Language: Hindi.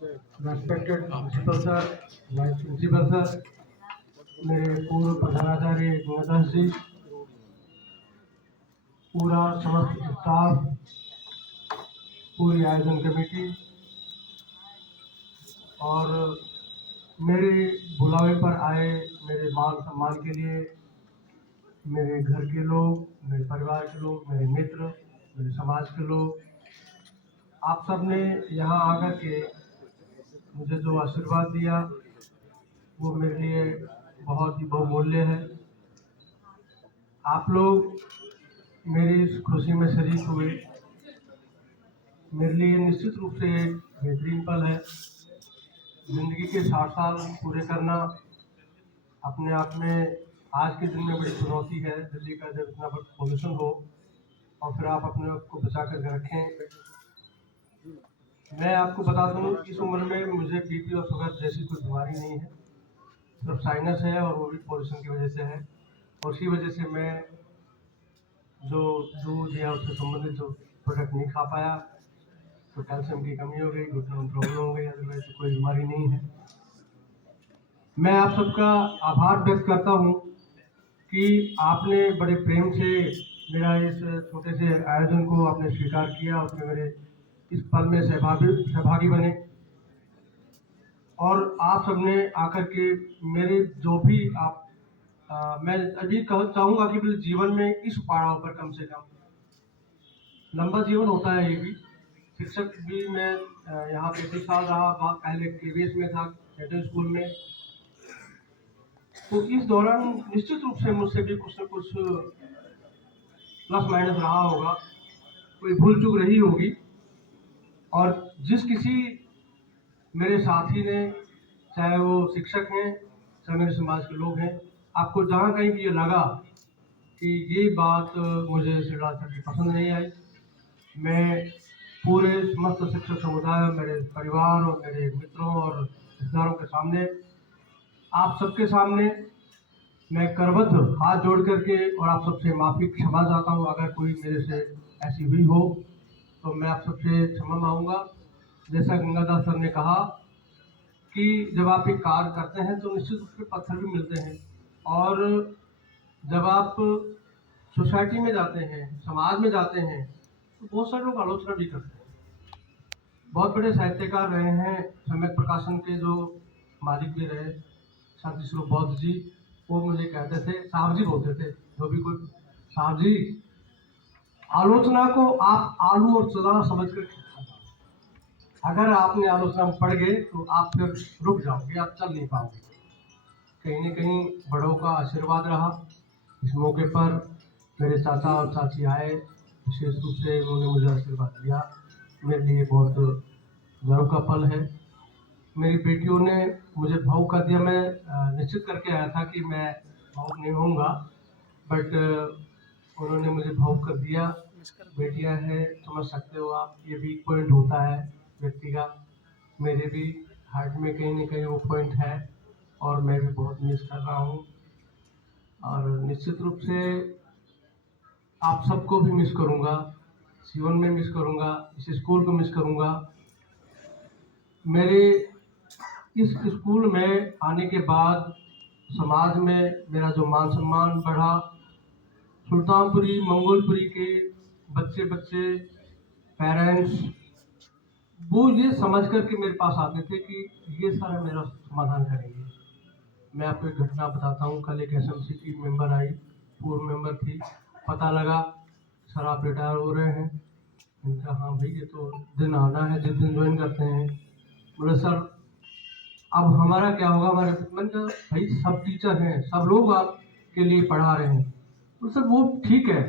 Respected principal sir, vice principal sir, मेरे पूर्व प्रधानाचार्य गंगादास जी, पूरा समस्त स्टाफ, पूरी आयोजन कमेटी और मेरे बुलावे पर आए मेरे मान सम्मान के लिए मेरे घर के लोग, मेरे परिवार के लोग, मेरे मित्र, मेरे समाज के लोग, आप सब ने यहाँ आकर के मुझे जो आशीर्वाद दिया वो मेरे लिए बहुत ही बहुमूल्य है। आप लोग मेरी इस खुशी में शरीक हुए, मेरे लिए निश्चित रूप से एक बेहतरीन पल है। जिंदगी के 60 साल पूरे करना अपने आप में आज के दिन में बड़ी चुनौती है। दिल्ली का जब इतना बड़ा पोल्यूशन हो और फिर आप अपने आप को बचा कर रखें। मैं आपको बता दूं, इस उम्र में मुझे बीपी और शुगर जैसी कोई बीमारी नहीं है, सिर्फ साइनस है और वो भी पोल्यूशन की वजह से है। और उसी वजह से मैं जो दूध या उससे संबंधित जो प्रोडक्ट नहीं खा पाया, तो कैल्शियम की कमी हो गई, घुटनों में प्रॉब्लम हो गई, अदरवाइज तो कोई बीमारी नहीं है। मैं आप सबका आभार व्यक्त करता हूँ कि आपने बड़े प्रेम से मेरा इस छोटे से आयोजन को आपने स्वीकार किया, उसमें मेरे इस पल में सहभागी बने और आप सबने आकर के मेरे जो भी आप मैं अभी चाहूँगा कि मेरे जीवन में इस पड़ाव पर कम से कम, लंबा जीवन होता है ये भी, शिक्षक भी मैं यहाँ 35 साल रहा, पहले केवीएस में था, सेंट्रल स्कूल में, तो इस दौरान निश्चित रूप से मुझसे भी कुछ न कुछ प्लस माइनस रहा होगा, कोई भूल चूक रही होगी। और जिस किसी मेरे साथी ने, चाहे वो शिक्षक हैं, चाहे मेरे समाज के लोग हैं, आपको जहाँ कहीं भी ये लगा कि ये बात मुझे श्रीलाल सर की पसंद नहीं आई, मैं पूरे समस्त शिक्षक समुदाय, मेरे परिवार और मेरे मित्रों और रिश्तेदारों के सामने, आप सबके सामने मैं करबद्ध हाथ जोड़ करके और आप सबसे माफ़ी क्षमा चाहता हूँ। अगर कोई मेरे से ऐसी हुई हो तो मैं आप सबसे क्षमा मांगूंगा। जैसा गंगादास सर ने कहा कि जब आप एक कार्य करते हैं तो निश्चित रूप से पत्थर भी मिलते हैं, और जब आप सोसाइटी में जाते हैं, समाज में जाते हैं, तो बहुत सारे लोग आलोचना भी करते हैं। बहुत बड़े साहित्यकार रहे हैं, सम्यक प्रकाशन के जो मालिक भी रहे शांति स्वरूप बौद्ध जी, वो मुझे कहते थे, साहब जी बोलते थे, जो भी कोई, साहब जी आलोचना को आप आलू और चना समझ कर, अगर आपने आलोचना में पड़ गए तो आप फिर रुक जाओगे, आप चल नहीं पाओगे। कहीं न कहीं बड़ों का आशीर्वाद रहा। इस मौके पर मेरे चाचा और चाची आए, विशेष रूप से उन्होंने मुझे आशीर्वाद दिया, मेरे लिए बहुत गर्व का पल है। मेरी बेटियों ने मुझे भावुक कर दिया। मैं निश्चित करके आया था कि मैं भावुक नहीं होऊंगा, बट उन्होंने मुझे भावुक कर दिया। बेटियां हैं, समझ सकते हो आप, ये भी पॉइंट होता है व्यक्ति का। मेरे भी हार्ट में कहीं न कहीं वो पॉइंट है और मैं भी बहुत मिस कर रहा हूँ। और निश्चित रूप से आप सबको भी मिस करूँगा, जीवन में मिस करूँगा, इस स्कूल को मिस करूँगा। मेरे इस स्कूल में आने के बाद समाज में मेरा जो मान सम्मान बढ़ा, सुल्तानपुरी, मंगोलपुरी के बच्चे, पेरेंट्स, वो ये समझ कर के मेरे पास आते थे कि ये सारा मेरा समाधान करेंगे। मैं आपको एक घटना बताता हूँ। कल एक एसएमसी की मेंबर आई, पूर्व मेंबर थी, पता लगा सर आप रिटायर हो रहे हैं। इनका हाँ भाई, ये तो दिन आना है जिस दिन ज्वाइन करते हैं। बोले सर अब हमारा क्या होगा, हमारे, मैंने कहा भाई सब टीचर हैं, सब लोग आपके लिए पढ़ा रहे हैं। तो सर वो ठीक है,